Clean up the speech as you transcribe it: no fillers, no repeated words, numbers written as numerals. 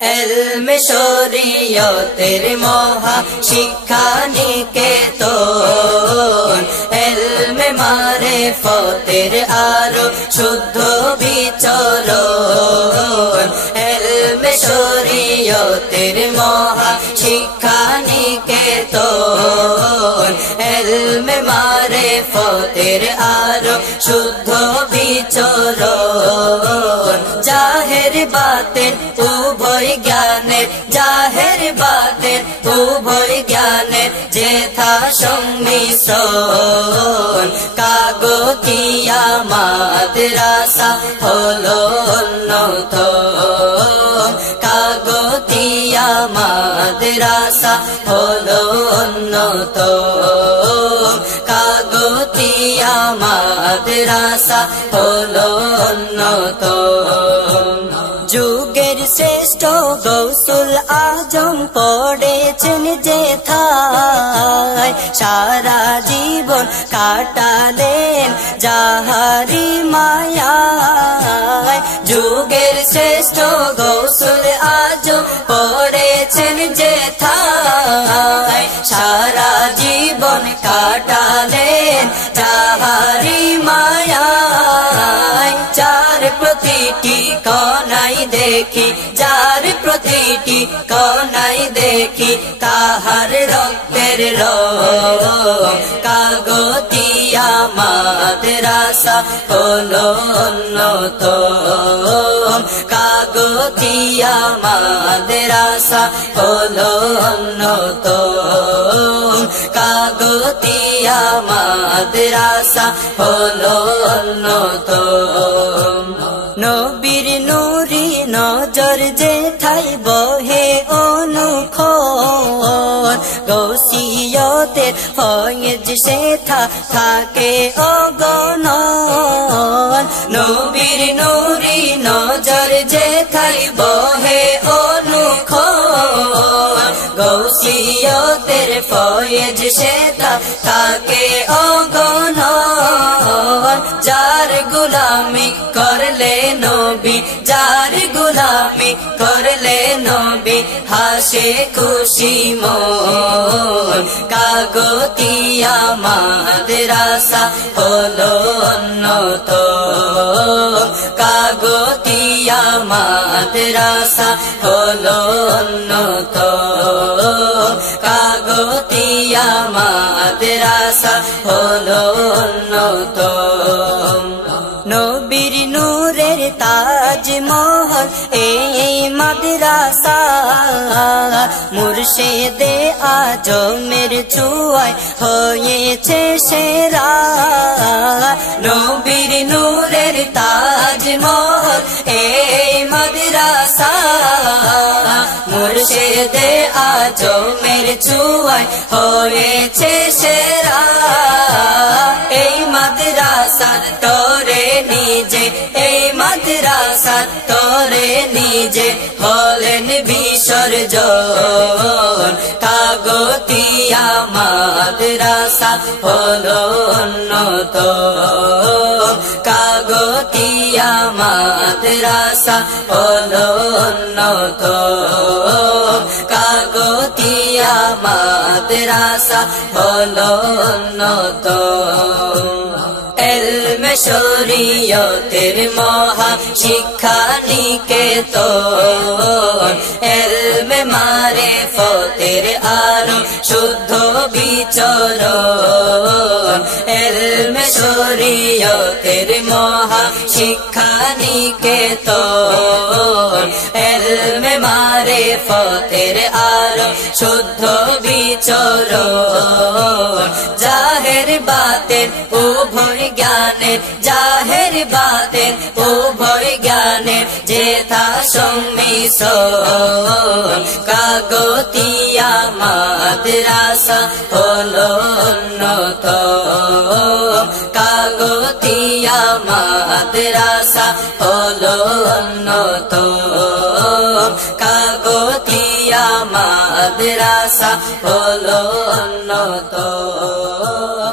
এলমে শরীয়তের মহা শিক্ষা নিকেতন, এলমে মারিফতের আরো শুদ্ধ বিচরণ। এলমে শরীয়তের মহা শিক্ষা নিকেতন, এলমে মারিফতের আরো শুদ্ধ বিচরণ। জাহের বাতেন উভয় জ্ঞানের, জাহের বাতেন উভয় জ্ঞানের যেথা সংমিশ্রণ। কাগতিয়া মাদ্রাসা হলো অন্যতম, কাগতিয়া মাদ্রাসা হলো অন্যতম, কাগতিয়া মাদ্রাসা হলো অন্যতম। যুগের শ্রেষ্ঠ গৌসুল আজম পড়েছেন যেথায়, সারা জীবন কাটালেন যাহারি মায়ায়। যুগের শ্রেষ্ঠ গৌসুল আজম পড়েছেন যেথায়, সারা জীবন কাটালেন যাহারি মায়ায়। যার প্রতিটি কণাই দেখি, যার প্রতিটি কণাই দেখি তাহার রক্তের রং। কাগতিয়া মাদ্রাসা হলো অন্যতম, কাগতিয়া মাদ্রাসা হলো অন্যতম, কাগতিয়া মাদ্রাসা হলো অন্যতম। নবীর নূরি নজর যেথায় বহে অনুক্ষণ, গৌসিয়তের ফয়েজ সেথা থাকে অগণন। নবীর নূরি নজর যেথায় বহে অনুক্ষণ, গৌসিয়তের ফয়েজ সেথা থাকে অগণন। যার গুলামি করলে নবী, যার গুলামি করলে নবী হাসে খুশি মন। কাগতিয়া মাদ্রাসা হলো অন্যতম, কাগতিয়া মাদ্রাসা হলো অন্যতম, কাগতিয়া মাদ্রাসা হলো অন্যতম। নবীর নূরের তাজমহল এই মাদ্রাসা, মুর্শিদে আজমের ছোঁয়ায় হয়েছে সেরা। নবীর নূরের তাজমহল এই মাদ্রাসা, মুর্শিদে আজমের ছোঁয়ায় হয়েছে সেরা। এই মাদ্রাসা তোরে নিজে, এই মাদ্রাসা তোরে নিজে হলেন বিসর্জন। কাগতিয়া মাদ্রাসা হলো অন্যতম, কাগতিয়া মাদ্রাসা হলো অন্যতম, কাগতিয়া মাদ্রাসা হলো অন্যতম। এলমে শরীয়তের মহা শিক্ষা নিকেতন, এলমে মারিফতের আরো শুদ্ধ বিচরণ। এলমে শরীয়তের মহা শিক্ষা নিকেতন, এলমে মারিফতের আরো শুদ্ধ বিচরণ। জাহের বাতেন উভয় জ্ঞানের, জাহের বাতেন উভয় জ্ঞানের যেথা সংমিশ্রণ। কাগতিয়া মাদ্রাসা হলো অন্যতম, কাগতিয়া মাদ্রাসা হলো অন্যতম, কাগতিয়া মাদ্রাসা হলো অন্যতম।